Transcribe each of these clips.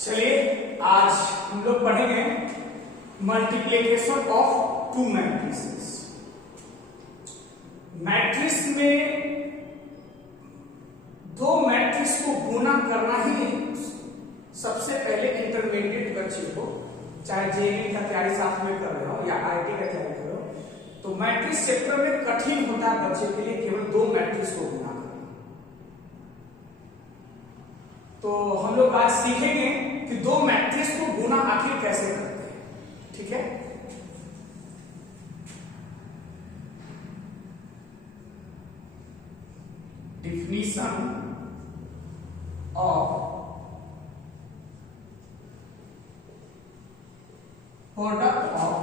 चलिए आज हम लोग पढ़ेंगे multiplication of to matrices. Matrix में दो मैट्रिक्स को गुना करना ही सबसे पहले इंटरमीडिएट बच्चे को, चाहे जेईई का तैयारी साथ में कर रहे हो या आईआईटी का तैयारी कर रहे हो, तो मैट्रिक्स चैप्टर में कठिन होता है बच्चे के लिए केवल दो मैट्रिक्स को गुना करना। तो हम लोग आज सीखेंगे कि दो मैट्रिक्स को गुना आखिर कैसे करते हैं। ठीक है, definition of product of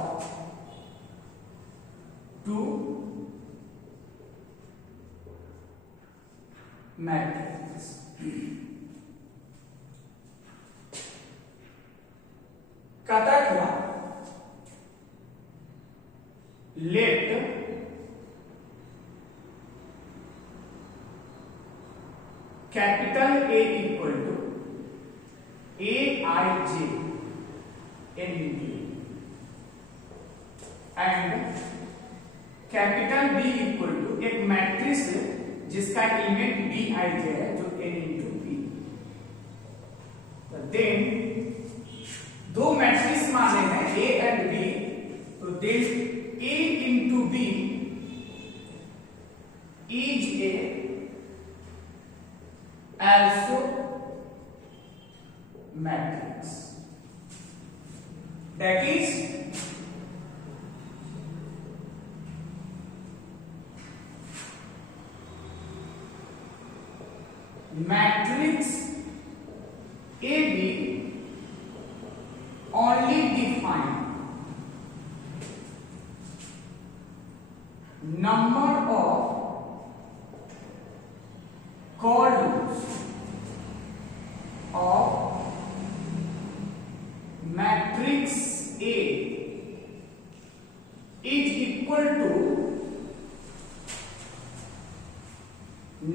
two matrix. कहता क्या, let capital A equal to aij in B and capital B equal to एक मैट्रिक्स जिसका एलिमेंट bij है जो n इंटू बी। देन दो मैट्रिक्स माने हैं ए एंड बी, तो then A into B is a also matrix, that is matrix AB only define number of columns of matrix A is equal to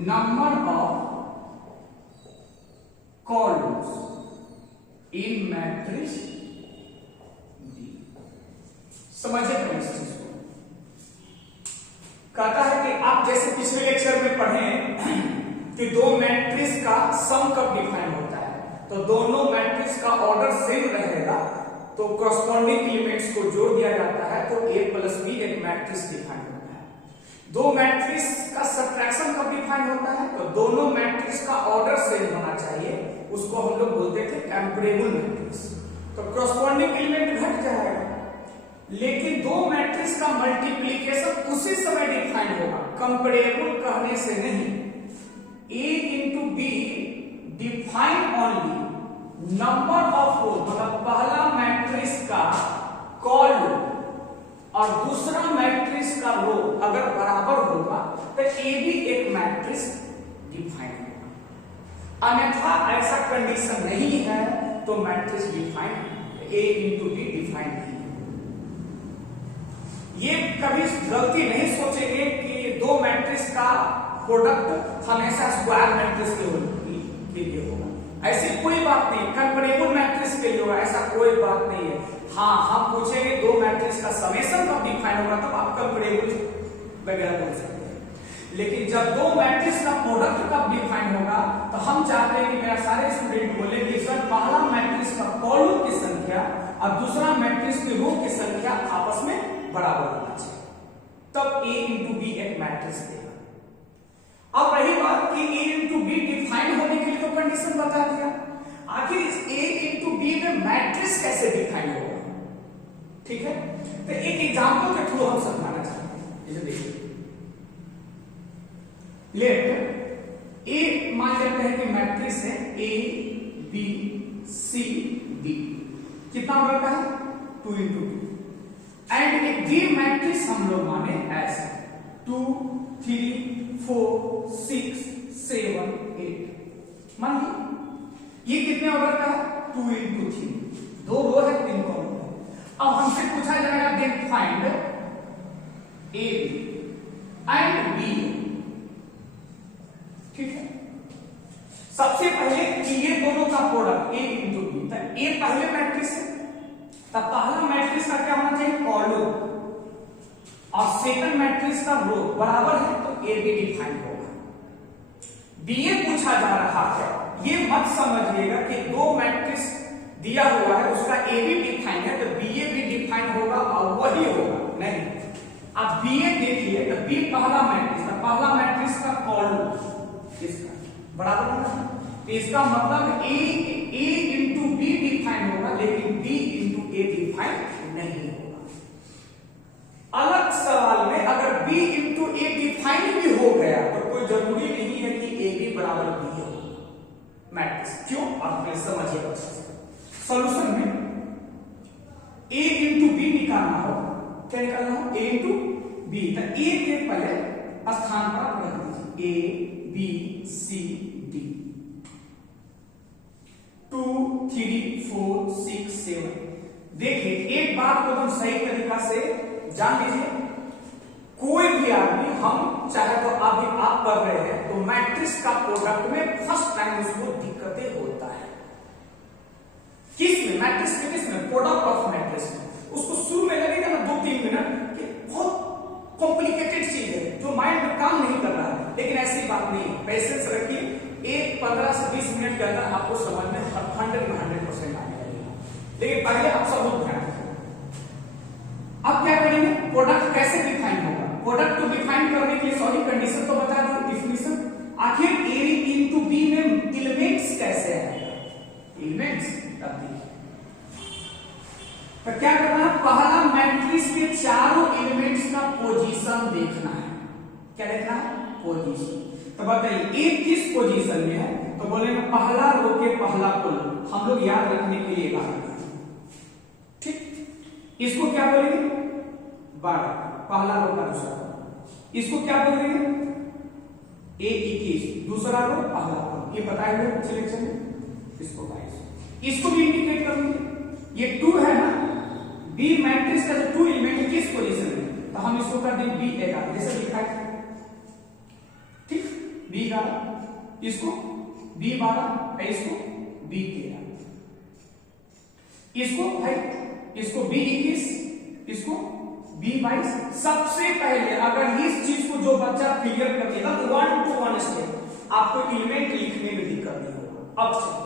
number of columns in matrix B। समझे इस चीज को? कहता है कि आप जैसे पिछले लेक्चर में पढ़े कि दो मैट्रिक्स का सम कब डिफाइन होता है, तो दोनों मैट्रिक्स का ऑर्डर सेम रहेगा तो कॉरस्पॉन्डिंग एलिमेंट्स को जोड़ दिया जाता है तो a प्लस बी एक मैट्रिक्स डिफाइन होता है। दो मैट्रिक्स का सब्ट्रैक्शन कब डिफाइन होता है, तो दोनों मैट्रिक्स का ऑर्डर सेम होना चाहिए, उसको हम लोग बोलते थे कंपैरेबल मैट्रिक्स। तो कॉरस्पॉन्डिंग एलिमेंट घट जाएगा, लेकिन दो मैट्रिक्स का मल्टीप्लिकेशन उसी समय डिफाइन होगा, कंपैरेबल कहने से नहीं। A into B define only number of रो, मतलब पहला मैट्रिक्स का कॉलम और दूसरा मैट्रिक्स का रो अगर बराबर होगा तो A भी एक मैट्रिक्स डिफाइन होगा, अन्यथा ऐसा कंडीशन नहीं है तो matrix define A into B define नहीं है। ये कभी गलती नहीं सोचेंगे कि दो मैट्रिक्स का प्रोडक्ट हमेशा स्क्वायर मैट्रिक्स के लिए होगा, ऐसी कोई बात नहीं। कंपैरेबल मैट्रिक्स के लिए होगा, ऐसा कोई बात नहीं है। हाँ, हम पूछेंगे दो मैट्रिक्स का समेशन कब डिफाइन होगा, तब आप कंपैरेबल वगैरह बोल सकते हैं। लेकिन जब दो मैट्रिक्स का प्रोडक्ट कब डिफाइन होगा, तो हम चाहते हैं कि मेरा सारे स्टूडेंट बोले कि सर पहला मैट्रिक्स का कॉलम की संख्या और दूसरा मैट्रिक्स की रो की संख्या आपस में बराबर होना चाहिए, तब A इंटू बी एक मैट्रिक्स देगा। अब रही बात कि A इंटू बी डिफाइन होने के लिए तो कंडीशन बता दिया, आखिर इस A इंटू बी में मैट्रिक्स कैसे डिफाइन होगा। ठीक है, तो एक एग्जांपल के थ्रू हम समझाना चाहते हैं। जैसे देखिए, लेट A मान लेते हैं कि मैट्रिक्स है A B C D, कितना ऑर्डर का है 2 इंटू 2, एंड एक D मैट्रिक्स हम लोग माने ऐसे 2 3 4 6 7 8। मान लीजिए ये कितने ऑर्डर का है 2 इंटू 3, दो रो है 3 कॉलम है। अब हमसे पूछा जाएगा then find A and B. ठीक है, सबसे पहले ये दोनों का प्रोडक्ट A इंटू बी, तो ए पहले मैट्रिक्स है, तो पहला मैट्रिक्स का क्या होना चाहिए? कॉलम, और सेकंड मैट्रिक्स का रो बराबर है, तो ए बी डिफाइन होगा। बीए पूछा जा रहा है, ये मत समझिएगा कि दो मैट्रिक्स दिया हुआ है उसका ए बी डिफाइन है तो बीए भी डिफाइन होगा और वही होगा, नहीं। अब बीए देखिए तो बी पहला मैट्रिक्स, तो पहला मैट्रिक्स का कॉलम इसका बराबर होगा, तो इसका मतलब ए इंटू बी डिफाइन होगा, लेकिन बी इंटू ए डिफाइन नहीं होगा। अलग सवाल में अगर b इंटू ए डिफाइन भी हो गया तो कोई जरूरी नहीं है कि ए बी बराबर बी हो मैट्रिक्स। क्यों? आप समझिए अच्छे से। सॉल्यूशन में a इंटू बी निकालना हो, क्या निकालना हो? a इंटू बी, तो a के पहले स्थान पर आप रख दीजिए a b c d, 2 3 4 6 7। देखिए एक बात को तुम सही तरीका से जान लीजिए, कोई भी आदमी, हम चाहे तो अभी आप कर रहे हैं तो मैट्रिक्स का प्रोडक्ट में फर्स्ट टाइम उसको दिक्कतें होता है। किस में? मैट्रिक्स के किस में? प्रोडक्ट ऑफ मैट्रिक्स में। उसको शुरू में लगेगा ना 2-3 मिनट कि बहुत कॉम्प्लिकेटेड चीज है जो माइंड में काम नहीं कर रहा है, लेकिन ऐसी बात नहीं है। पेशेंस रखिए, एक 15 से 20 मिनट के अंदर आपको समझ में 100% आने लगेगा। लेकिन पहले आप सब लोग ध्यान रखिए। अब क्या करेंगे? प्रोडक्ट कैसे डिफाइन होगा? प्रोडक्ट को डिफाइन करने के लिए सॉरी कंडीशन तो बता दी, डिफिनेशन। आखिर ए इंटू बी में एलिमेंट्स कैसे आएगा? एलिमेंट्स तो क्या करना है? पहला मैट्रिक्स के चारों एलिमेंट्स का पोजीशन देखना है। क्या देखना है? पोजीशन। तो बताइए एक किस पोजीशन में है? तो बोलेंगे पहला रो के पहला कॉलम। हम लोग याद रखने के लिए बात करें, ठीक। इसको क्या बोलेंगे? 12, पहला रो का दूसरा कॉलम। इसको क्या बोलेंगे? a 21, दूसरा रो पहला कॉलम। ये बताए हुए सिलेक्शन में। इसको 22, इसको भी इंडिकेट करूंगी। ये 2 है ना, बी मैट्रिक्स का जो 2 एलिमेंट है किस पोजीशन में? तो हम इसको कर दें बी 11, जैसे लिखा है, ठीक। बी 11, इसको बी 12, इसको बी 13, इसको भाई इसको बी 21, इसको बी 22। सबसे पहले अगर इस चीज को जो बच्चा क्लियर कर देगा तो 1 to 1 स्टेप आपको एलिमेंट लिखने में दिक्कत नहीं होगा। अब से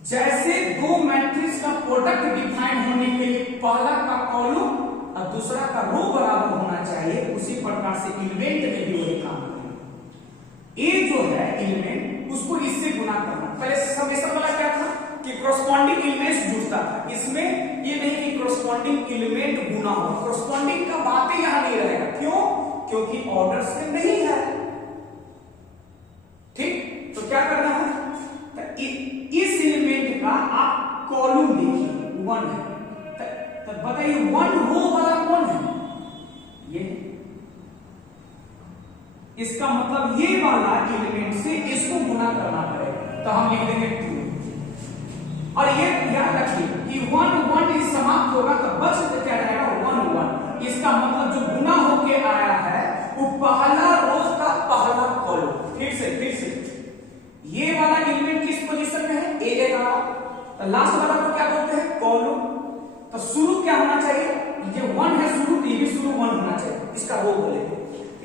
जैसे दो मैट्रिक्स का प्रोडक्ट डिफाइन होने के लिए पहला का कॉलम और दूसरा का रो बराबर होना चाहिए, उसी प्रकार से एलिमेंट में भी वही काम करेगा। ए जो है एलिमेंट, उसको इससे गुना करना। पहले समेशन वाला क्या था कि कॉरस्पॉन्डिंग एलिमेंट्स जुड़ता था, इसमें ये नहीं कि कॉरस्पॉन्डिंग एलिमेंट गुना हो। कॉरस्पॉन्डिंग का बात ही यहां नहीं रहेगा। क्यों? क्योंकि ऑर्डर से नहीं है, ठीक। तो क्या करना है? इस एलिमेंट का आप कॉलम देखिए 1 है, तो बताइए 1 रो वाला कौन है? ये। इसका मतलब ये वाला एलिमेंट से इसको गुना करना पड़ेगा, तो हम लिख देंगे 2। और ये याद रखिए कि 1 1 इस समाप्त होगा तो बच क्या रहेगा? 1 1। इसका मतलब जो गुना होके आया है वो पहला रो का पहला कॉलम। फिर से ये वाला एलिमेंट किस पोजीशन में है? ए 11, तो लास्ट वाला को क्या बोलते हैं? कॉलम। तो शुरू क्या होना चाहिए? ये 1 है शुरू, तो ये भी शुरू 1 होना चाहिए, इसका रो बोलेंगे।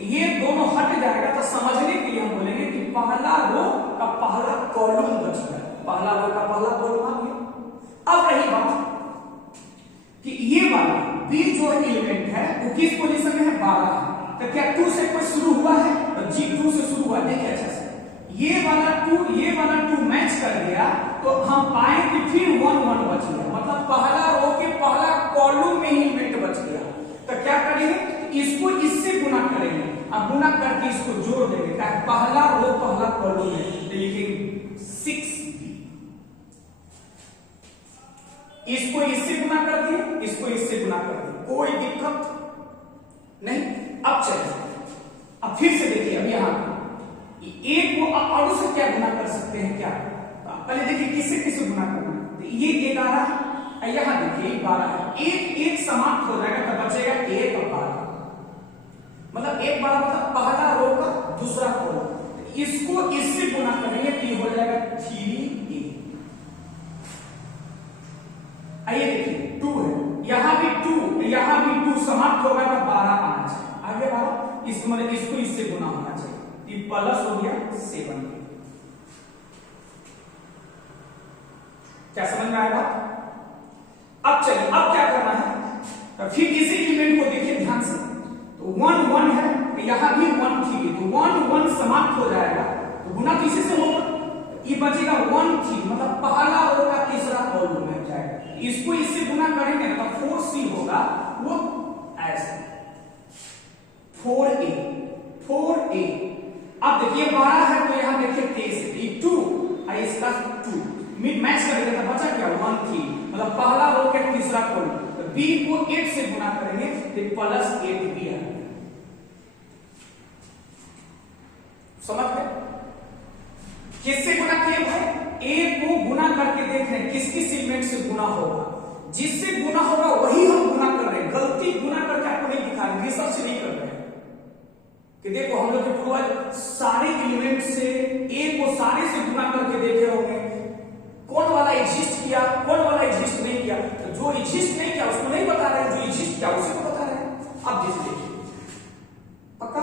ये दोनों हट जाएगा तो समझने के लिए हम बोलेंगे कि पहला रो का पहला कॉलम बच गया, पहला रो का पहला कॉलम आ गया। अब रही बात कि ये वाला बी जो एलिमेंट है वो किस पोजीशन में है? 12 है। तो क्या 2 से कोई शुरू हुआ है? तो जी 2 से शुरू हुआ। देखिए अच्छा से ये वाला 2 मैच कर गया तो हम पाए कि फिर 1 1 बच गया, मतलब पहला रो के पहला कॉलम में ही एलिमेंट बच गया। तो क्या करेंगे? इसको इससे गुना करेंगे, अब गुना करके इसको जोड़ देंगे, पहला रो पहला कॉलम में, तो लिखेंगे 6b। इसको इससे गुना कर दिए, इसको इससे गुना कर दिए, कोई दिक्कत नहीं। अब चलिए अब फिर से देखिए, अब यहां एक को और से क्या गुना कर सकते हैं? क्या पहले देखिए किससे किससे गुना करना। तो ये 11 है, यहां देखिए 12 है, एक समाप्त हो जाएगा तो बचेगा 1 और 12, मतलब 1 12 मतलब पहला रो का दूसरा कॉलम। इसको इससे गुना करेंगे तो ये हो जाएगा 3a। आइए देखिए 2 है, यहां भी 2 समाप्त होगा तो 12 आना चाहिए, आगे 12 इस मतलब इसको इससे गुना होना चाहिए, ये प्लस हो गया 7। क्या समझ में आएगा? अब चलिए अब क्या करना है, तो फिर इसी एलिमेंट को देखिए ध्यान से, तो 1 1 है, यहां भी 1 3, तो 1 1 समाप्त हो जाएगा तो गुना किसी से होगा, ये बचेगा 1 3, मतलब पहला रो का तीसरा कॉलम में जाएगा, इसको इससे गुना करेंगे तो 4c होगा, वो ऐसे 4a 4a। अब देखिए 12 है तो यहां देखिए 23 है, ये 2 और इसका 2 मिड मैच करेंगे तो बचा क्या 1 3, मतलब पहला रो के तीसरा कॉलम, तो b को 8 से गुना करेंगे तो प्लस 8 b है। समझ गए? किससे गुना किए भाई? a को गुना करके देख रहे हैं किस किस एलिमेंट से गुना होगा, जिससे गुना होगा वही हम गुना कर रहे हैं, गलती गुना करके आपको नहीं दिखा रहे, रिसर्च नहीं कर रहे हैं कि देखो हम लोग के पूर्वज सारे एलिमेंट से a को सारे से गुना करके देखे होंगे, कौन वाला एग्जिस्ट किया कौन वाला एग्जिस्ट नहीं किया, तो जो एग्जिस्ट नहीं किया उसको नहीं बता रहे, जो एग्जिस्ट किया उसी को बता रहे हैं। अब जैसे देखिए पक्का,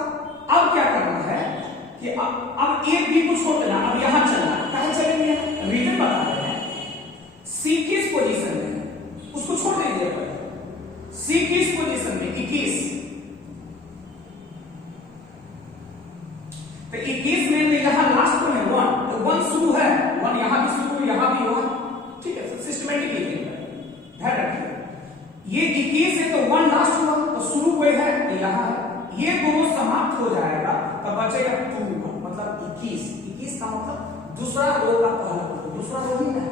अब क्या करना है कि अब ए बी को छोड़ देना, अब यहां चलना है, कहां चलेंगे रीजन बता रहे हैं, सी किस पोजीशन में उसको छोड़ देंगे, सी किस पोजीशन में 21, तो 21 में यहां लास्ट में 1, तो 1 शुरू है, 1 यहां भी शुरू यहां भी 1, ठीक है, सिस्टमैटिक लिखेंगे, ध्यान रखिए ये 21 है तो 1 लास्ट हुआ, तो शुरू कोई है तो यहां है, ये दोनों समाप्त हो जाएगा तो बचेगा 2, मतलब 21 का मतलब दूसरा रो का पहला कॉलम, दूसरा रो ही है,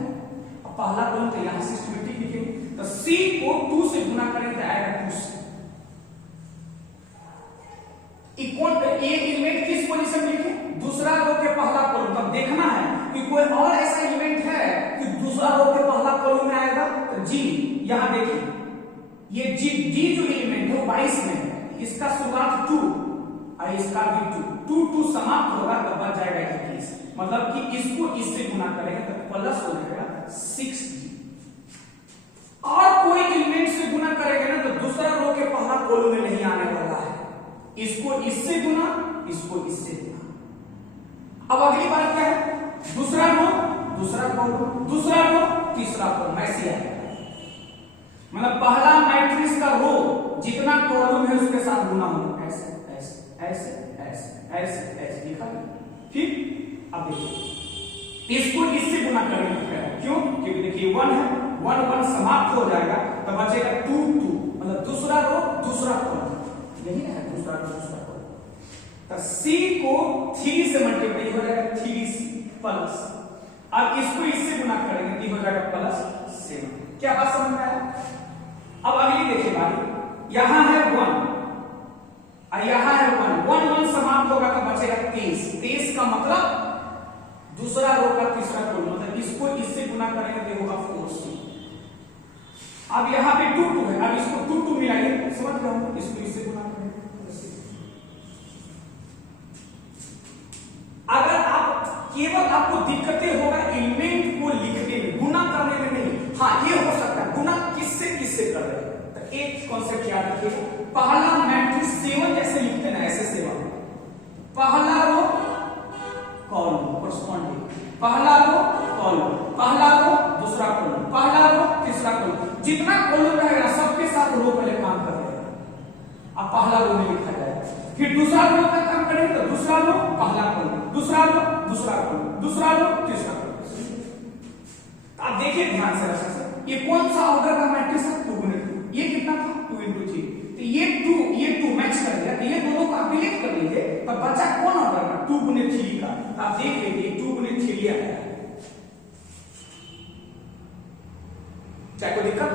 अब पहला कॉलम तो यहां सिस्टमैटिक लिखेंगे, तो सी को 2 से गुना करेंगे तो आएगा 2 से। ये एलिमेंट किस पोजीशन में लिखे? दूसरा रो के पहला कॉलम, तब देखना है कि कोई और ऐसा एलिमेंट है कि दूसरा रो के पहला कॉलम में आएगा, तो जी यहां देखिए ये जी जो एलिमेंट है वो 22 में है, इसका शुरुआत 2 और इसका भी 2 समाप्त होगा तो बच जाएगा 21, मतलब कि इसको इससे गुना करेंगे तो प्लस हो जाएगा 6g, और कोई एलिमेंट से गुना करेंगे ना तो दूसरा रो के पहला कॉलम में नहीं आने वाला है, इसको इससे गुना इसको इससे गुना। अब अगली बात क्या है, दूसरा रो दूसरा कॉलम, दूसरा रो तीसरा कॉलम, ऐसे आएगा, मतलब पहला मैट्रिक्स का रो जितना कॉलम है उसके साथ गुना होगा, ऐसे ऐसे ऐसे ऐसे ऐसे ऐसे लिखा गया। फिर अब देखिए इसको इससे गुना करेंगे, क्यों? क्योंकि देखिए 1 है, 1 1 समाप्त हो जाएगा तो बचेगा 2 2, मतलब दूसरा रो दूसरा कॉलम, यही है दूसरा रो दूसरा कॉलम, तो c को 3 से मल्टीप्लाई हो जाएगा 3c प्लस, अब इसको इससे गुना करेंगे तो हो जाएगा प्लस 7। क्या बात समझ में आया? अब अगली देखिए बारी, यहां है 1 और यहां है 1 1 समाप्त होगा तो बचेगा 23 का मतलब दूसरा रो का तीसरा कॉलम, मतलब इसको इससे गुना करेंगे तो होगा 4c। अब यहां पे 2 2 है, अब इसको 2 2 मिलाइए, समझ रहे हो, इसको इससे गुना करेंगे। अगर आप केवल आपको दिक्कतें होगा एलिमेंट को लिखने में, गुना करने में नहीं, हाँ ये हो सकता है गुना किससे किससे कर रहे हैं, तो एक कॉन्सेप्ट याद रखिएगा, पहला मैट्रिक्स 7 जैसे लिखते हैं ऐसे 7, पहला रो कॉलम कॉरस्पॉन्डिंग, पहला रो कॉलम, पहला रो दूसरा कॉलम, पहला रो तीसरा कॉलम, जितना कॉलम रहेगा सबके साथ रो पहले काम कर रहे हैं, अब पहला रो में लिखा जाएगा, फिर दूसरा रो का काम करेंगे तो दूसरा रो पहला कॉलम, दूसरा रो दूसरा कॉलम, दूसरा रो तीसरा कॉलम। आप देखिए ध्यान से, ये कौन सा ऑर्डर का मैट्रिक्स है? 2 गुने 2, ये कितना था 2 into 3, तो ये 2 मैच कर दिया, तो ये दोनों को आप डिलीट कर लीजिए, तो बचा कौन ऑर्डर का 2 गुने 3 का, आप देख लीजिए 2 गुने 3 आया, क्या कोई दिक्कत?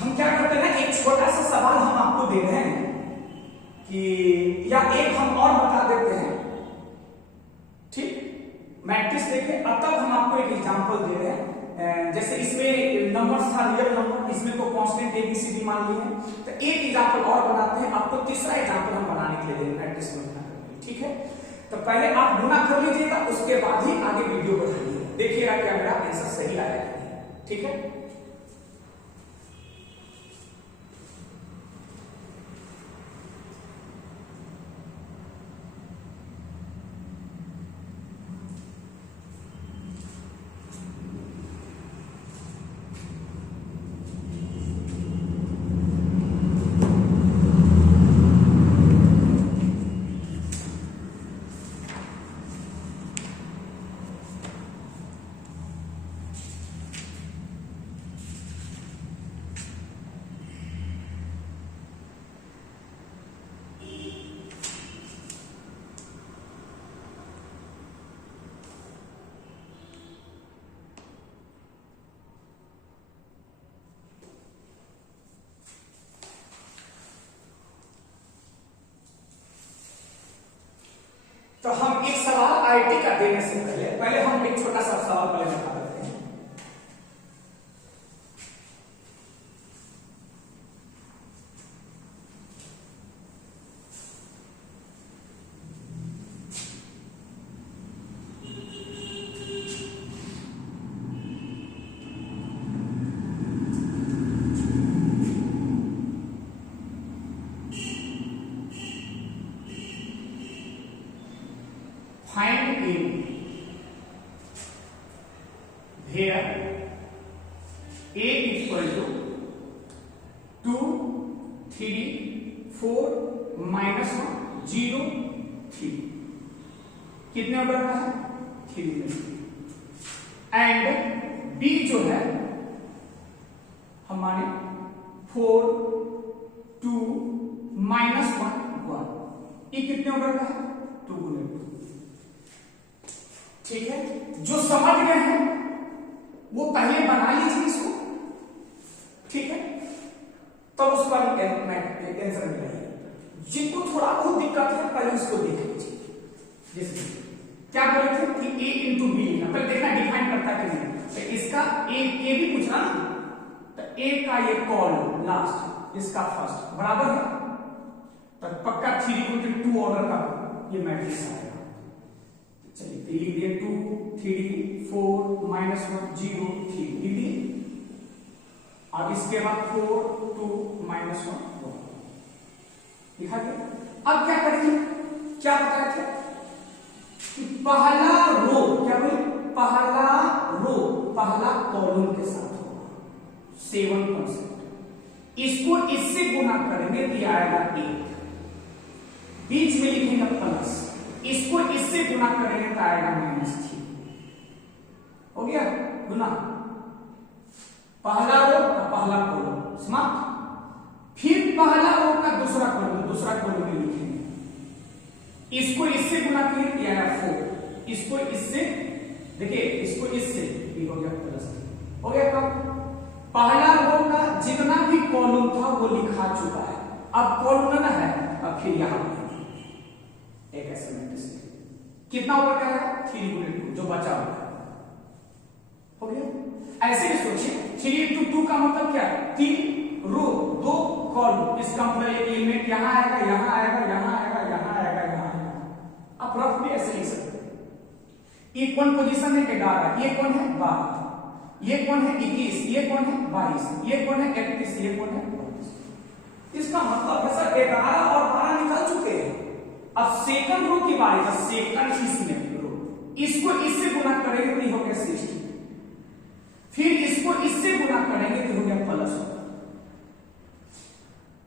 हम क्या करते हैं ना, एक छोटा सा सवाल हम आपको दे रहे हैं कि या एक हम और बता देते हैं, ठीक, मैट्रिक्स देखें, अब तक हम आपको एक एग्जांपल दे रहे हैं, जैसे इसमें नंबर्स था रियल नंबर, इसमें तो कांस्टेंट ABCD मान लिए हैं, तो एक एग्जांपल और बनाते हैं, आपको तीसरा एग्जांपल हम बनाने के लिए देंगे मैट्रिक्स में, ठीक है? तो पहले आप गुना कर लीजिएगा, उसके बाद ही आगे वीडियो बढ़ाइएगा। देखिएगा कि मेरा आंसर सही आया कि नहीं। ठीक है, तो हम एक सवाल आईटी का देने से पहले हम एक छोटा सा सवाल पहले बता देते हैं। Find in where a equal to 2, 3, 4, minus 1, 0, 3 कितने ऑर्डर का है? 3 में। एंड b जो है हमारे 4, 2, minus 1, 1 ये कितने ऑर्डर का है? 2 गुने 2। ठीक है, जो समझ गए हैं वो पहले बना लीजिए इसको। ठीक है, तब उसका आंसर मिलेगा। जिनको थोड़ा बहुत दिक्कत है पहले उसको देख लीजिए। जैसे क्या बोले थे कि a इंटू बी लिखना, पहले देखना डिफाइन करता कि नहीं। तो इसका a भी पूछना ना, तो a का ये कॉलम लास्ट, इसका फर्स्ट बराबर है, तो पक्का 3 × 2 ऑर्डर का ये मैट्रिक्स आएगा। चलिए तो लिख दिए 2, 3, 4, minus 1, 0, 3 लिख दिए। अब इसके बाद 4, 2, minus 1, 1 लिखा गया। अब क्या करेंगे, क्या बताया था कि पहला रो, क्या बोले, पहला रो पहला कॉलम के साथ होगा 7%। इसको इससे गुना करेंगे तो आएगा 1, बीच में लिखेंगे प्लस, इसको इससे गुना करेंगे तो आएगा -3। हो गया गुना, पहला रो का पहला कॉलम समाप्त। फिर पहला रो का दूसरा कॉलम में लिखेंगे, इसको इससे गुना किए तो आएगा 4, इसको इससे, देखिए इसको इससे हो गया +3। हो गया कब, पहला रो का जितना भी कॉलम था वो लिखा चुका है, अब कॉलम ना है, अब फिर यहां एक ऐसे मैट्रिक्स कितना ऊपर का है 3 × 2 जो बचा हुआ है। हो गया, ऐसे ही सोचिए 3 × 2 का मतलब क्या है, 3 रो 2 कॉलम, इसका मतलब एक एलिमेंट यहां आएगा, यहां आएगा, यहां आएगा, यहां आएगा, यहां आएगा। अब रफ भी ऐसे लिख सकते हैं। ये कौन पोजीशन है 11, ये कौन है 12, ये कौन है 21, ये कौन है 22, ये कौन है 31, ये कौन है 32। इसका मतलब है सर 11 और 12 निकल चुके हैं। अब सेकंड रो की बारी है, सेकंड इसमें रो, इसको इससे गुना करेंगे तो हो गया 60, फिर इसको इससे गुना करेंगे तो हो गया प्लस,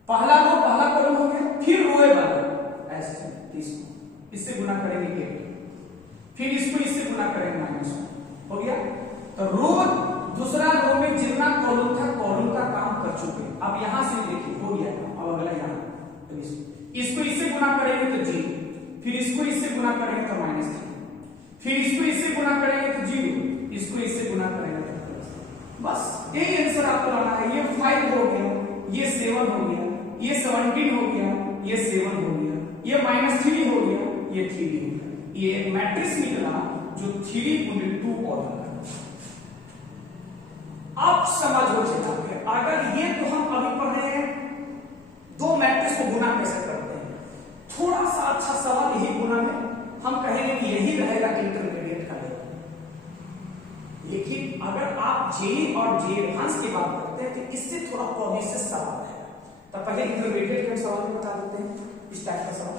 पहला रो पहला कॉलम हो गया, फिर रोए वाला ऐसे इसको इससे गुना करेंगे 8, फिर इसको इससे गुना करेंगे -1, हो गया। तो रो दूसरा रो में जितना कॉलम था कॉलम का काम कर चुके। अब यहां से देखिए हो गया, अब अगला यहां इसको इससे गुना करेंगे तो 0, फिर इसको इससे गुना करेंगे तो -3, फिर इसको इससे गुना करेंगे तो 0, इसको इससे गुना करेंगे तो प्लस। बस यही आंसर आपको लाना है। ये 5 हो गया, ये 7 हो गया, ये 17 हो गया, ये 7 हो गया, ये -3 हो गया, ये 3 हो गया। ये एक मैट्रिक्स निकला जो 3 × 2 ऑर्डर का। अब समझ हो चला है, अगर ये तो हम अभी पढ़ रहे हैं 2 मैट्रिक्स को गुना कैसे करते हैं, थोड़ा सा अच्छा सवाल यही गुना में हम कहेंगे कि यही रहेगा इंटरमीडिएट का लेवल। अगर आप जेई और जे एडवांस की बात करते हैं तो इससे थोड़ा कॉग्निटिव सवाल है। तो पहले इंटरमीडिएट के सवाल में बता देते हैं इस टाइप का सवाल।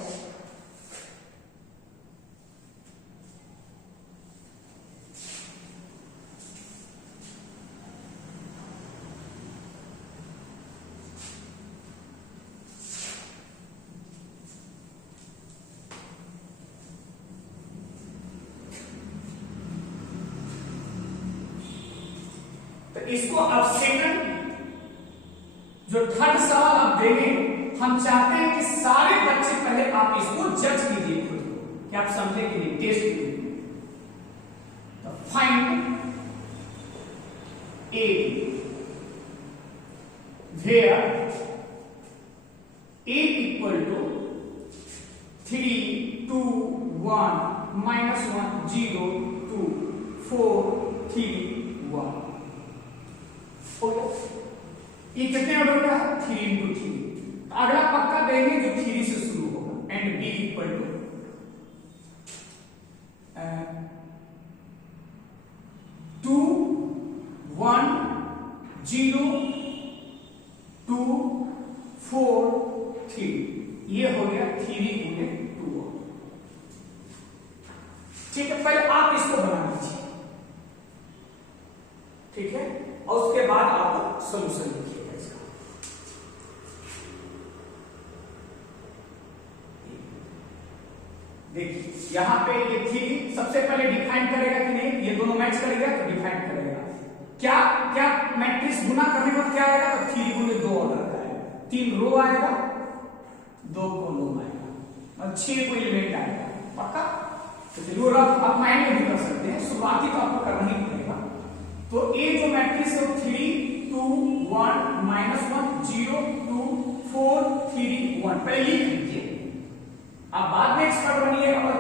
इसको आप सेकंड जो थर्ड सवाल आप देंगे, हम चाहते हैं कि सारे बच्चे पहले आप इसको जज कीजिए खुद को कि आप समझे कि नहीं, टेस्ट कीजिए। तो find A where A equal to 3 2 1 -1 0 2 4 3 1 हो गया। ये कितने ऑर्डर का है? 3 × 3। अगला पक्का देंगे जो 3 से शुरू होगा। And B equal to 2 1 0 2 4 3। ये हो गया 3 × 2। ठीक है, पहले आप इसको बना लीजिए, ठीक है, और उसके बाद आप सोल्यूशन लिखिएगा इसका। देखिए यहां पे ये 3 सबसे पहले डिफाइन करेगा कि नहीं, ये दोनों मैच करेगा तो डिफाइन करेगा। क्या क्या मैट्रिक्स गुना करने का क्या आएगा? तो 3 × 2 ऑर्डर का है। 3 रो आएगा, 2 कॉलम आएगा और 6 को एलिमेंट आएगा। पक्का? तो जरूर आप माइंड में भी कर सकते हैं, शुरुआती तो आपको करना ही पड़ेगा। तो ए जो मैट्रिक्स है 3 2 1 -1 0 2 4 3 1 पहले लिख लीजिए। आप बाद में एक्सपर्ट बनिए और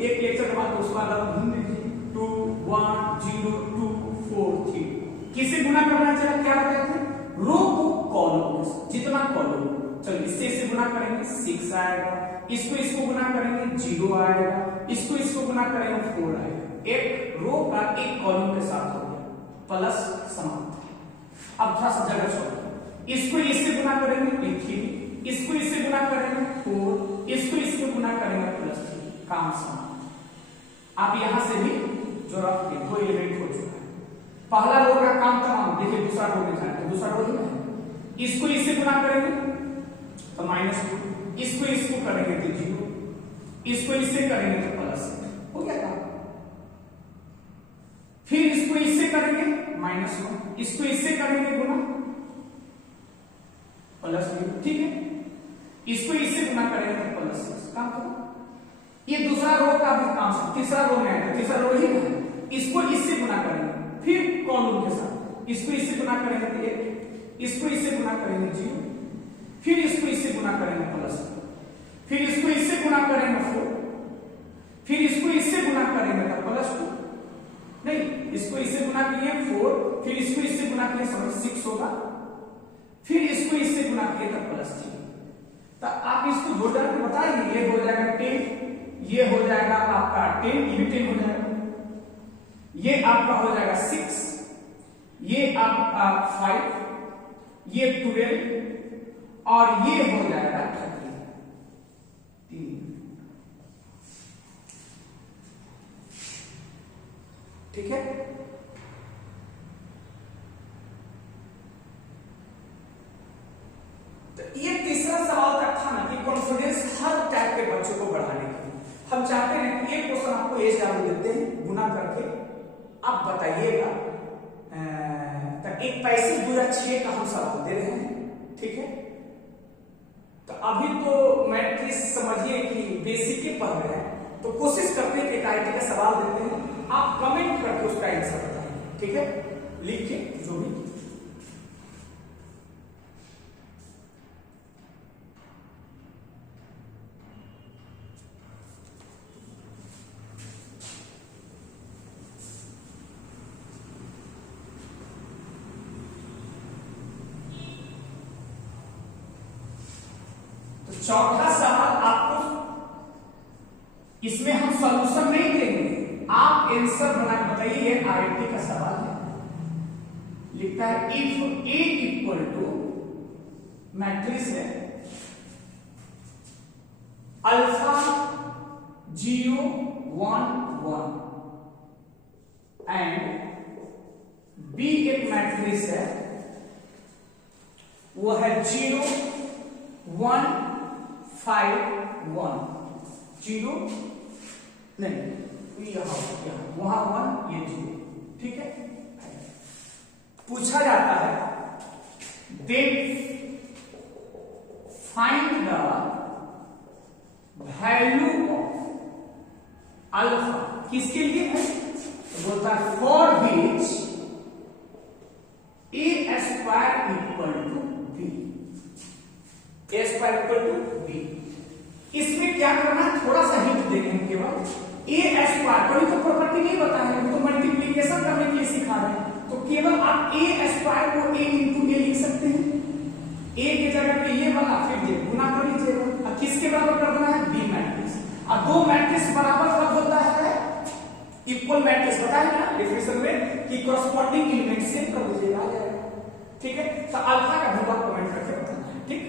एक लेक्चर के बाद उसके बाद आप ढूंढ लीजिए 2 1 0 2 4 3। किसे गुना करना चाहिए? क्या कहते हैं? रो को कॉलम, जितना कॉलम। चलो इससे गुना करेंगे 6 आएगा, इसको गुना करेंगे 0 आएगा, इसको गुना करेंगे 4 आएगा। एक रो का एक कॉलम के साथ हो गया प्लस समाप्त। अब थोड़ा सा जगह छोड़ो, इसको इससे गुना करेंगे 3, इसको इससे गुना करेंगे 4, इसको गुना करेंगे +3। काम समाप्त। आप यहां से भी जो रखते 2 एलिमेंट हो चुका है। पहला रो का काम तमाम। देखिए दूसरा रो में जाए तो दूसरा रो ही है, इसको इससे गुना करेंगे तो -2, इसको करेंगे तो 0, इसको इससे करेंगे तो +1 हो गया काम। फिर इसको इससे करेंगे -1, इसको इससे करेंगे गुना +0, ठीक है, इसको इससे गुना करेंगे तो +6। काम करो। ये दूसरा रो का भी काम से तीसरा रो में आएगा, तीसरा रो ही है, इसको इससे गुना करेंगे, फिर कॉलम के साथ इसको इससे गुना करेंगे तो 1, इसको इससे गुना करेंगे 0, फिर इसको इससे गुना करेंगे +1, फिर इसको इससे गुना करेंगे 4, फिर इसको इससे गुना करेंगे तो +2, नहीं इसको इससे गुना किए 4, फिर इसको इससे गुना किए 6 होगा, फिर इसको इससे गुना किए तो +3। तो आप इसको जोड़ के बताइए, ये हो जाएगा 10, ये हो जाएगा आपका 10, ये भी 10 हो जाएगा, ये आपका हो जाएगा 6, ये आपका 5, ये 12 और ये हो जाएगा 13। ठीक है, तो ये तीसरा सवाल का था ना कि कॉन्फिडेंस हर टाइप के बच्चों को बढ़ाने के लिए हम चाहते हैं कि एक क्वेश्चन आपको एज डाल देते हैं गुना करके, आप बताइएगा। तो एक 65 का हम सवाल दे रहे हैं, ठीक है। तो अभी तो मैट्रिक्स समझिए कि बेसिक ही पढ़ रहे हैं, तो कोशिश करते हैं कि एक आईटी का सवाल देते हैं, आप कमेंट करके उसका आंसर बताइए, ठीक है, लिख के जो भी। चौथा सवाल आपको, इसमें हम सॉल्यूशन नहीं देंगे, आप आंसर बना के बताइए। आईटी का सवाल है, लिखता है if A equal to matrix है अल्फा 0 1 1 एंड बी एक मैट्रिक्स है वो है 0 1 5 1 0 नहीं वहां 1 ये 0 ठीक है। पूछा जाता है then find the value of alpha किसके लिए है तो बोलता है for which A square equal to B A square equal to B. इसमें क्या करना है थोड़ा सा हिंट देंगे केवल ए स्क्वायर कोई तो प्रॉपर्टी नहीं बताया तो मल्टीप्लीकेशन करने के लिए सिखा रहे हैं तो केवल आप ए स्क्वायर को ए इंटू ए लिख सकते हैं ए की जगह पे ये वाला फिर ये गुना कर लीजिएगा और किसके बराबर कर देना है बी मैट्रिक्स। अब दो मैट्रिक्स बराबर कब होता है इक्वल मैट्रिक्स बताया ना डेफिनेशन में कि कॉरस्पॉन्डिंग एलिमेंट से कर दीजिएगा ठीक है। तो अल्फा का वैल्यू आप कमेंट करके बताना है ठीक।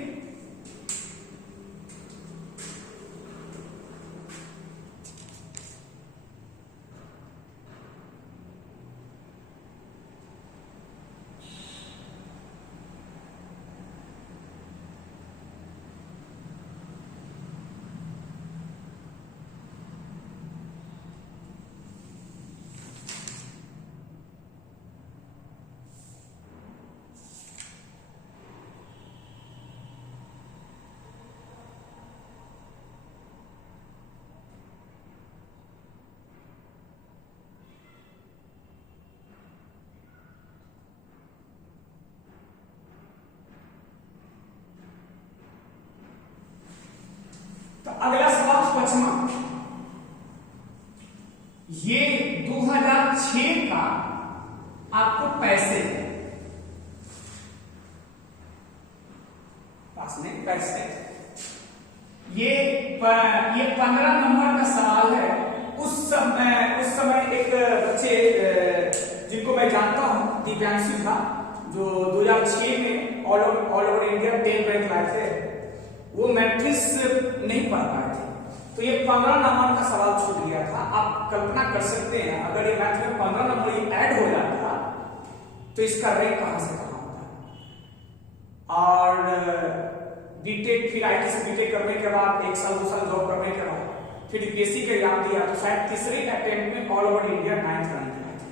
तो अगला सवाल 5वां ये 2006 का आपको पैसे पास में पैसे ये 15 नंबर का सवाल है। उस समय एक बच्चे जिनको मैं जानता हूं दिव्यांशु था जो 2006 में ऑल ओवर इंडिया 10 रैंक लाए थे वो मैट्रिक्स नहीं पढ़ पाए थे तो ये 15 नंबर का सवाल छूट गया था। आप कल्पना कर सकते हैं अगर ये मैथ में 15 नंबर ये ऐड हो जाता तो इसका रैंक कहां से कहां होता। और बीटेक फिर आईटी से बीटेक करने के बाद 1 साल 2 साल जॉब करने के बाद फिर यूपीएससी का एग्जाम दिया तो शायद तीसरे अटेम्प्ट में all over India 9th rank आए थे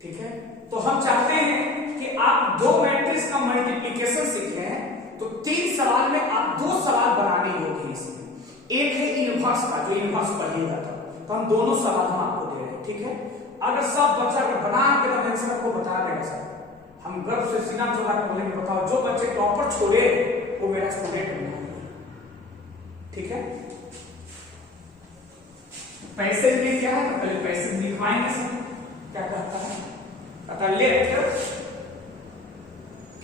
ठीक है। तो हम चाहते हैं कि आप दो मैट्रिक्स का मल्टीप्लिकेशन सीखें तो 3 सवाल में आप 2 सवाल बनाने योग्य इसमें। एक है इनवर्स का जो इनवर्स पढ़िएगा तो हम दोनों सवाल हम आपको दे रहे हैं ठीक है। अगर सब बच्चा अगर बना के आंसर आपको बता देगा सर हम गर्व से सीना चौड़ा कर बोलेंगे बताओ जो बच्चे टॉपर छोड़े वो मेरा स्टूडेंट है ठीक है। पैसे में क्या है पहले पैसे लिखवाएंगे क्या कहता है कहता let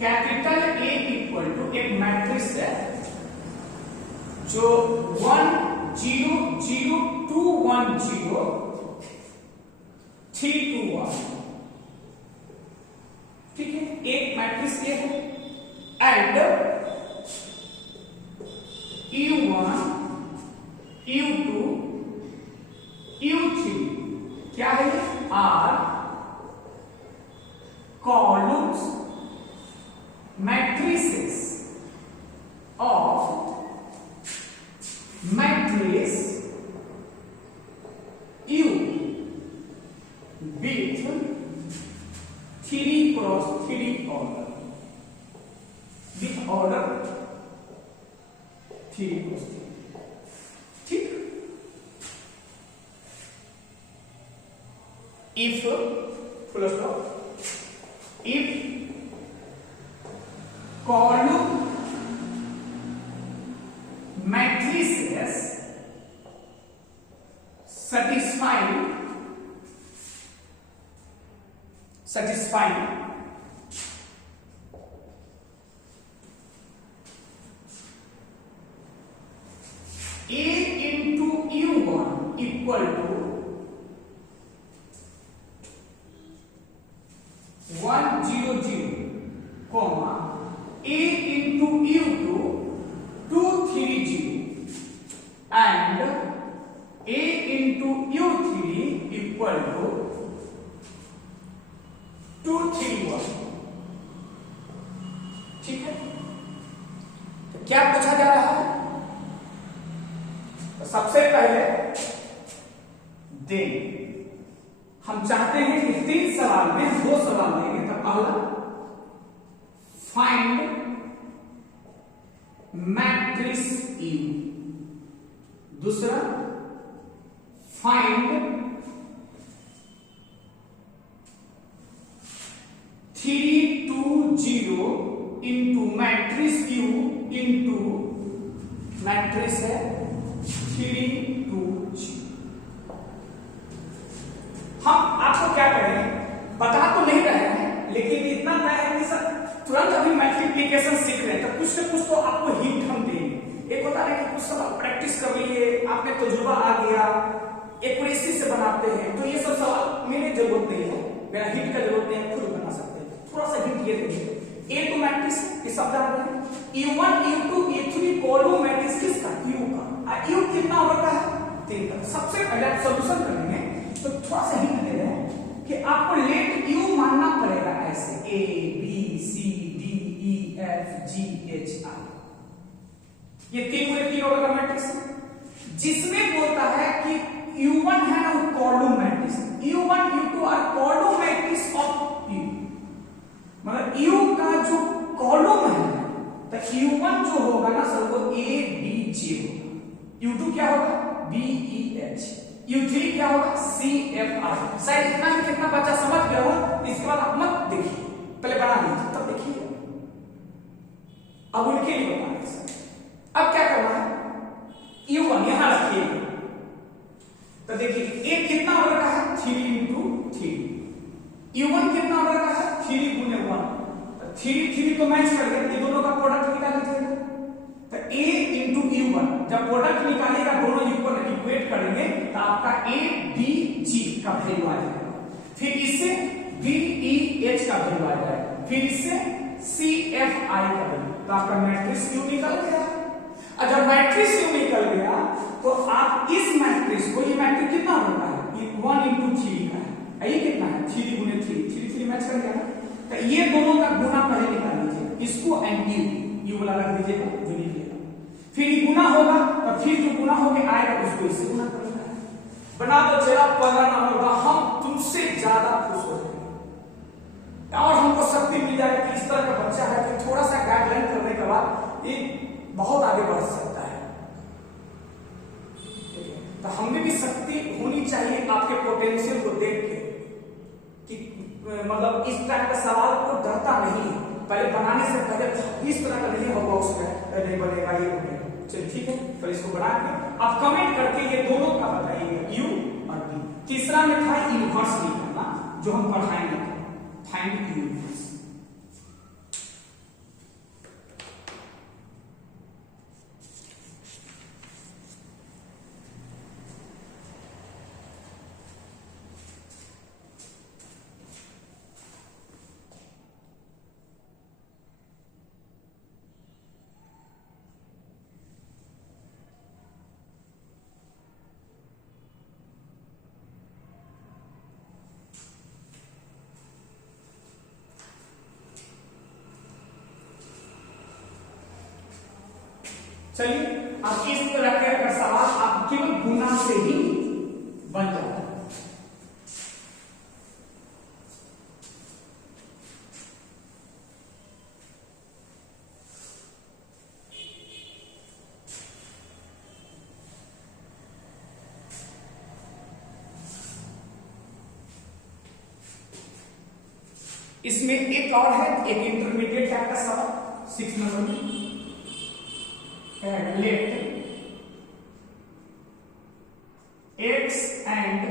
capital A equal to एक मैट्रिक्स है जो 1 0 0 2 1 0 3 2 1 ठीक है। एक मैट्रिक्स ये है एंड U1 U2 U3 क्या है are columns matrices of matrix U with 3 cross 3 order with order 3 cross 3 ठीक। if full stop if column matrices satisfying A into U1 equal to 100, comma a into u2 230 and a into u3 equal to 231। ठीक है, तो क्या पूछा जा रहा है? तो सबसे पहले दें, हम चाहते हैं कि 3 सवाल में 2 सवाल देंगे। तो पहला फाइंड मैट्रिक्स U, दूसरा find 320 into matrix U into matrix है 320। हम आपको क्या करेंगे, बता तो नहीं रहे हैं, लेकिन इतना तय है कि सर तुरंत अभी मल्टीप्लिकेशन सीख रहे हैं तो कुछ न कुछ तो आपको हिंट हम देंगे। एक होता है कि कुछ सवाल प्रैक्टिस कर लिए, आपने तजुर्बा आ गया, एक्यूरेसी से बनाते हैं, तो ये सब सवाल मेरी जरूरत नहीं है, मेरा हिंट का जरूरत नहीं है, खुद बना सकते हैं। थोड़ा सा हिंट ये देंगे। ए टू मैट्रिक्स ये सब जान रहे हैं, U1 U2 U3 column matrix किसका? U का। U कितना ऑर्डर का है? 3 का। सबसे पहले आप सॉल्यूशन करेंगे तो थोड़ा सा हिंट दे रहे हैं कि आपको लेट U मानना पड़ेगा ऐसे A B C D E F G H I, ये 3 ऑर्डर का मैट्रिक्स है, जिसमें बोलता है कि U1 है ना वो column matrix, U1 U2 are column matrix of U, मतलब U का जो कॉलम है तो U1 जो होगा ना सर वो A B J होगा, U2 क्या होगा? B E H, U3 क्या होगा? C F I। शायद इतना ही कितना बच्चा समझ गया हो, इसके बाद आप मत देखिए, पहले बना लीजिए तब देखिए, अब उनके लिए बताएंगे सर। अब क्या करना है, U1 यहां रखिए, तो देखिए A कितना ऑर्डर का है? 3 इंटू 3। U1 कितना ऑर्डर का है? 3 गुने 1, 3 को मैच कर गया, ये दोनों का प्रोडक्ट निकाल लीजिएगा। तो A इंटू U1 जब प्रोडक्ट निकालेगा, दोनों इक्वेट करेंगे तो आपका A B G का वैल्यू आ जाएगा, फिर इससे B E H का वैल्यू आ जाएगा, फिर इससे C F I का वैल्यू, तो आपका मैट्रिक्स U निकल गया। और जब मैट्रिक्स U निकल गया तो आप इस मैट्रिक्स को, ये मैट्रिक्स कितना होता है? 1 इंटू 3 का है, ये कितना है? 3 गुने 3 मैच कर गया ना, तो ये दोनों का गुना पहले निकाल लीजिए, इसको एंड यू वाला रख दीजिएगा जो निकलेगा, फिर ये गुना होगा तो फिर जो गुना होके आएगा उसको इससे गुना करना है। बना दो, चला 15 नंबर का, हम तुमसे ज्यादा खुश हो जाएंगे और हमको शक्ति मिल जाएगी कि इस तरह का बच्चा है कि थोड़ा सा गाइडलाइन करने के बाद ये बहुत आगे बढ़ सकता है। तो हमें भी शक्ति होनी चाहिए आपके पोटेंशियल को देख के, कि मतलब इस तरह का सवाल को डरता नहीं है, पहले बनाने से पहले इस तरह का नहीं होगा, उसमें नहीं बनेगा, ये बनेगा। चलिए ठीक है, तो इसको बना के आप कमेंट करके ये दोनों का बताइएगा, U और B। तीसरा में था इनवर्स निकालना, जो हम पढ़ाएंगे, फाइंड इनवर्स। चलिए अब इस तरह के अगर सवाल आप केवल गुना से ही बन जाता है। इसमें एक और है, एक इंटरमीडिएट टाइप का सवाल 6 नंबर में, let x and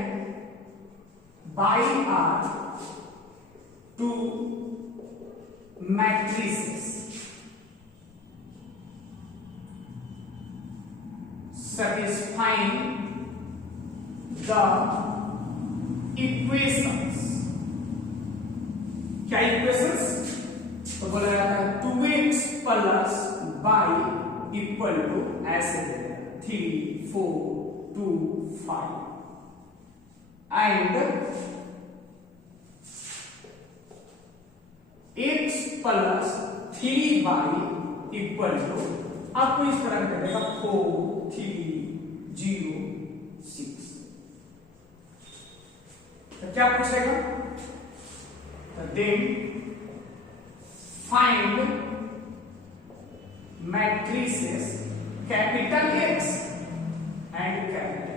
y are two matrices satisfying the equations क्या इक्वेशंस? तो बोला जाता है 2x plus y equal to ऐसे 3 4 2 5 and x plus 3y equal to, आपको इस तरह कर देगा 4 3 0 6। तो क्या पूछेगा? Then find matrices capital X and capital.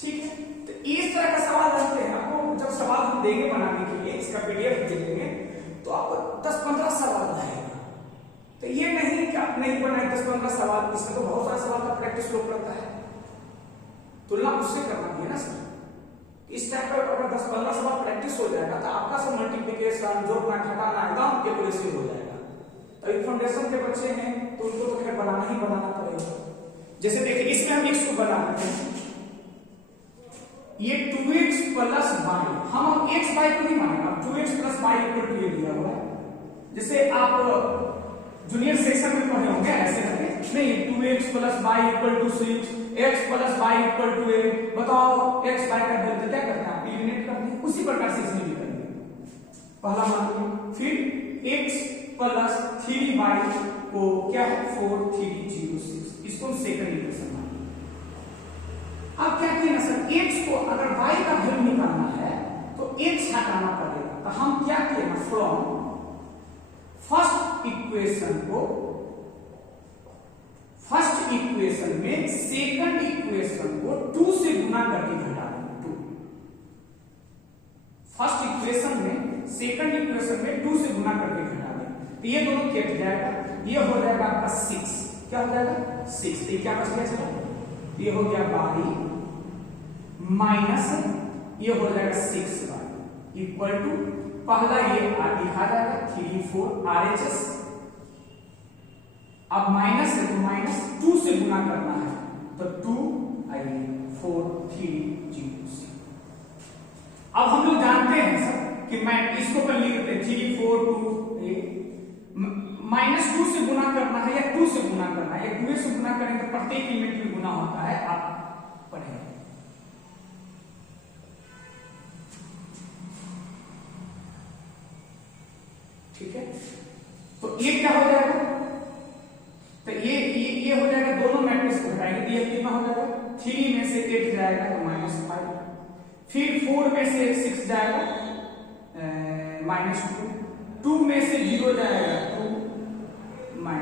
ठीक है, तो इस तरह का सवाल बनते हैं। आपको जब सवाल हम देंगे बनाने के लिए, इसका पीडीएफ दे देंगे, तो आपको 10-15 सवाल आएगा। तो ये नहीं कि आप नहीं बनाए 10-15 सवाल, इसमें तो बहुत सारा सवाल का प्रैक्टिस लोग करता है, तुलना उससे करना है ना सर। इस टाइप का अगर 10-15 सवाल प्रैक्टिस हो जाएगा तो आपका सब मल्टीप्लिकेशन, जोड़ना, घटाना एकदम एक्यूरेसी हो जाएगा। तो अभी फाउंडेशन के बच्चे हैं तो उनको तो खैर बनाना ही बनाना पड़ेगा। जैसे देखिए इसमें हम x को बना लेते हैं, ये 2x प्लस y, हम x y को नहीं मानेंगे, अब 2x plus y equal to ये दिया हुआ है। जैसे आप जूनियर सेक्शन में पढ़े होंगे, ऐसे नहीं 2x plus y equal to 6, x plus y equal to 8। बताओ x y का वैल्यू क्या करना है? एलिमिनेट करना है। उसी प्रकार से इसमें भी करेंगे। पहला मान लो, फिर x प्लस 3y को क्या है 4 3 0 6, इसको सेकंड इक्वेशन मानेंगे। अब क्या किया ना सर, x को अगर y का वैल्यू निकालना है तो x हटाना पड़ेगा। तो हम क्या किए ना, फ्रॉम फर्स्ट इक्वेशन को, फर्स्ट इक्वेशन में सेकंड इक्वेशन को 2 से गुना करके घटा देंगे। 2 फर्स्ट इक्वेशन में सेकंड इक्वेशन में 2 से गुना करके घटा देंगे, तो ये दोनों कट जाएगा, ये हो जाएगा आपका 6। क्या हो जाएगा 6। ये क्या बच गया चलो, ये हो गया y माइनस ये हो जाएगा 6y इक्वल टू, पहला ये लिखा जाएगा 3 4 RHS। अब माइनस है तो माइनस 2 से गुना करना है, तो 2 4 3 0 6। अब हम लोग जानते हैं सर कि मैं इसको कर लिखते हैं 3 4 2 माइनस 2 से गुना करना है या 2 से गुना करना है, या 2 से गुना करें तो प्रत्येक एलिमेंट में गुना होता है, आप पढ़ेंगे। ठीक है, तो ये क्या हो जाएगा, तो ये हो जाएगा, दोनों मैट्रिक्स को घटाएंगे तो ये कितना हो जाएगा, 3 में से 8 जाएगा तो -5, फिर 4 में से 6 जाएगा -2, 2 में से 0 जाएगा 2 -,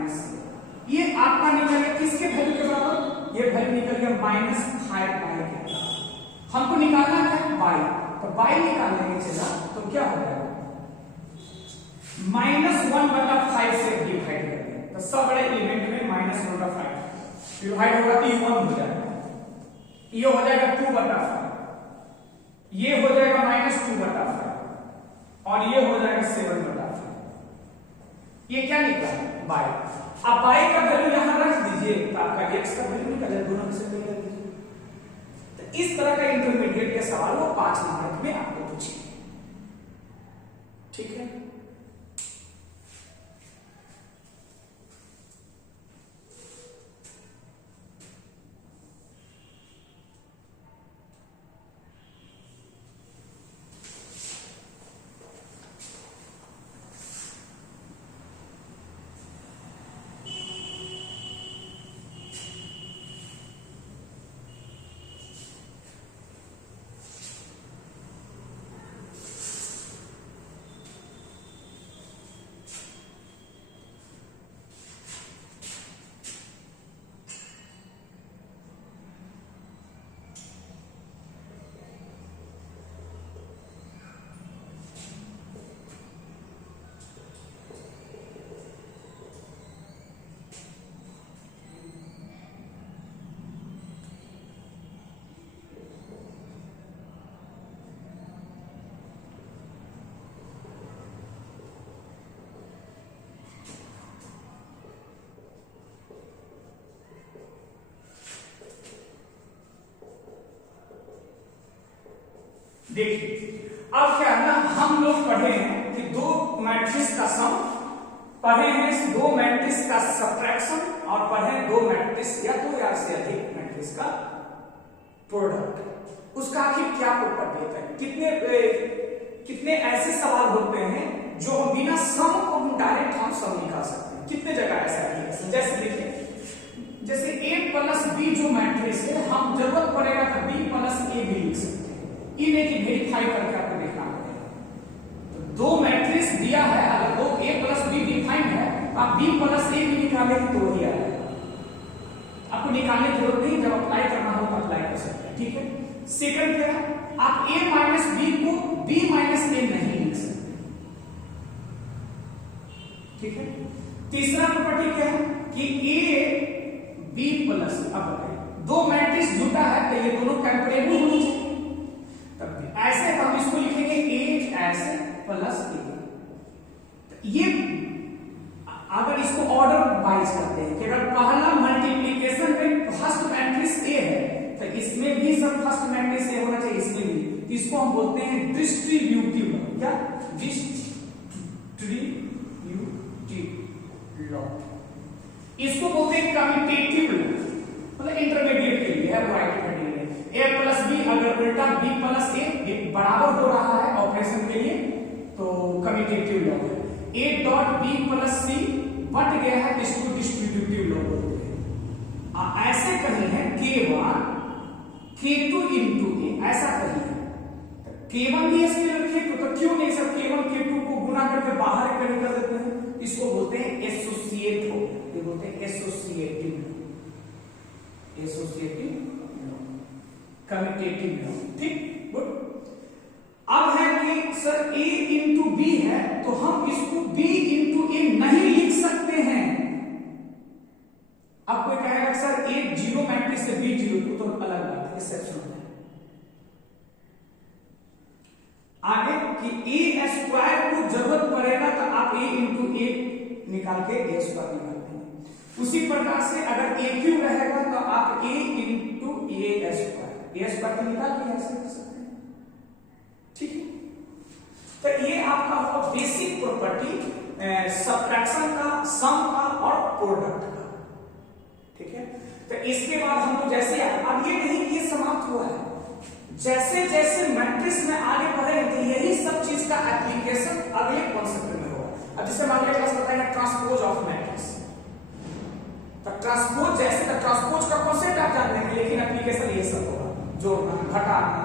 ये आपका निकल गया किसके वैल्यू के बराबर, ये वैल्यू निकल गया -5y के। हमको निकालना है y, तो y निकालने के चला तो क्या हो जाएगा, -1/5 से डिवाइड कर दें, तो सब बड़े एलिमेंट में -1/5 डिवाइड होगा तो ये 1 हो जाएगा, ये हो जाएगा 2/5, ये हो जाएगा -2/5 और ये हो जाएगा 7/5। ये क्या निकला y। अब y का वैल्यू यहां रख दीजिए तो आपका x का वैल्यू निकल जाएगा, दोनों में से कोई ले लीजिए। तो इस तरह का इंटरमीडिएट के सवाल वो 5 नंबर में आपको पूछेंगे। ठीक है, देखिए अब क्या है ना, हम लोग लोग पढ़े हैं कि दो मैट्रिक्स का सम, पढ़े हैं दो मैट्रिक्स का सब्ट्रैक्शन, और पढ़े हैं दो मैट्रिक्स या दो या से अधिक मैट्रिक्स का प्रोडक्ट। उसका आखिर क्या प्रॉपर्टी होता है? कितने ऐसे सवाल होते हैं जो हम बिना सम को डायरेक्ट हम सम निकाल सकते हैं? कितने जगह ऐसा है? जैसे देखिए, जैसे a प्लस बी जो मैट्रिक्स है, हम जरूरत पड़ेगा तो b प्लस a भी लिख सकते हैं। इन्हें की वेरीफाई करके आपको देखना पड़ेगा। तो दो मैट्रिक्स दिया है, अगर दो a प्लस b डिफाइंड है तो आप b प्लस a भी निकालेंगे तो वही आएगा। आपको निकालने की जरूरत नहीं, जब अप्लाई करना हो तो अप्लाई कर सकते हैं। ठीक है। सेकंड क्या है, आप a माइनस b को b माइनस a नहीं लिख सकते। ठीक है। तीसरा प्रॉपर्टी क्या है कि a b प्लस, अब दो मैट्रिक्स जुटा है तो ये दोनों कंपैरेबल होने चाहिए। तब ऐसे हम इसको लिखेंगे a ऐसे प्लस a। ये अगर इसको ऑर्डर वाइज करते हैं कि अगर पहला मल्टीप्लिकेशन में फर्स्ट मैट्रिक्स a है तो इसमें भी सब फर्स्ट मैट्रिक्स a होना चाहिए, इसमें भी। तो इसको हम बोलते हैं डिस्ट्रीब्यूटिव लॉ। क्या? Distributive law. इसको बोलते हैं कम्यूटेटिव लॉ, मतलब इंटरमीडिएट के लिए है, वो आइडेंटिटी है। a प्लस b अगर उल्टा b प्लस a बराबर हो रहा है ऑपरेशन के लिए तो कम्यूटेटिव लॉ है। a dot b plus c but गया है, इसको डिस्ट्रीब्यूटिव लॉ बोलते हैं। ऐसे कहीं है k1 k2 into a, ऐसा कहीं है। k1 भी ऐसे रखिए तो क्यों नहीं सब k1 k2 को गुना करके बाहर कहीं कर देते हैं? इसको बोलते हैं एसोसिएट हो, ये बोलते हैं एसोसिएटिव कम्यूटेटिव लॉ। ठीक, गुड। अब है कि सर a इंटू b है तो हम इसको b इंटू a नहीं लिख सकते हैं। अब कोई कहेगा सर a जीरो मैट्रिक्स से b जीरो, तो अलग बात है, एक्सेप्शन है। आगे कि a स्क्वायर को जरूरत पड़ेगा तो आप a इंटू a निकाल के a स्क्वायर निकालते हैं। उसी प्रकार से अगर a क्यूब रहेगा तो आप a इंटू a स्क्वायर तो निकाल के ऐसे कर सकते हैं। ठीक है। तो ये आपका होगा बेसिक प्रॉपर्टी सब्ट्रैक्शन का, सम का और प्रोडक्ट का। ठीक है। तो इसके बाद हम लोग जैसे अब ये नहीं कि समाप्त हुआ है, जैसे जैसे मैट्रिक्स में आगे बढ़ेंगे तो यही सब चीज का एप्लीकेशन अगले कॉन्सेप्ट में होगा। अब जैसे हम अगले क्लास बताएंगे ट्रांसपोज ऑफ मैट्रिक्स, तो ट्रांसपोज जैसे ट्रांसपोज का कॉन्सेप्ट आप जान लेंगे, लेकिन एप्लीकेशन ये सब होगा, जोड़ना, घटाना,